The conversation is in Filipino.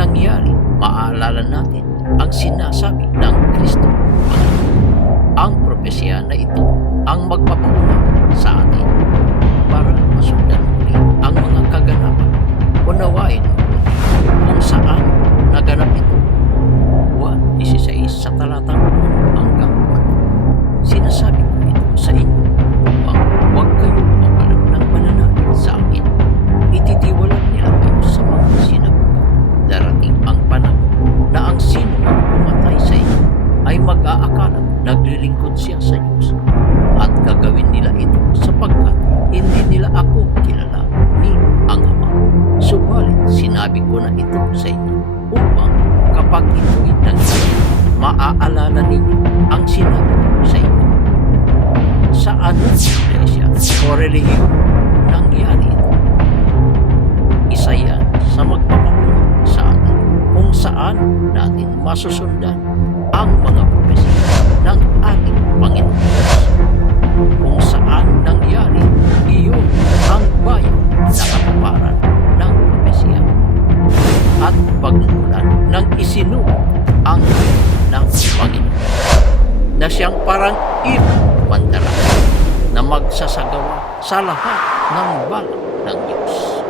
nangyari, maaalala natin ang sinasabi ng Kristo. Ang propesya na ito ang magpapauna sa atin para masundan muli ang mga kaganapan. Unawain mo kung saan naganap ito. Juan 16 sa talatang 1 hanggang 4. Sinasabi ay mag-aakalang naglilingkod siya sa Diyos at gagawin nila ito sapagkat hindi nila ako kilala ni ang Ama. Subalit sinabi ko na ito sa inyo upang kapag ito'y nangyari, maaalala ninyo ang sinabi ko sa inyo. Sa anong iglesia o relihiyon nangyari ito? Isa yan sa kung saan natin masusundan ang mga propesya ng ating Panginoon. Kung saan nangyari iyon ang bayan na katuparan ng propesya at pagmulan ng isinugo ang ng Panginoon na siyang parang ilo mandala na magsasagawa sa lahat ng balak ng Diyos.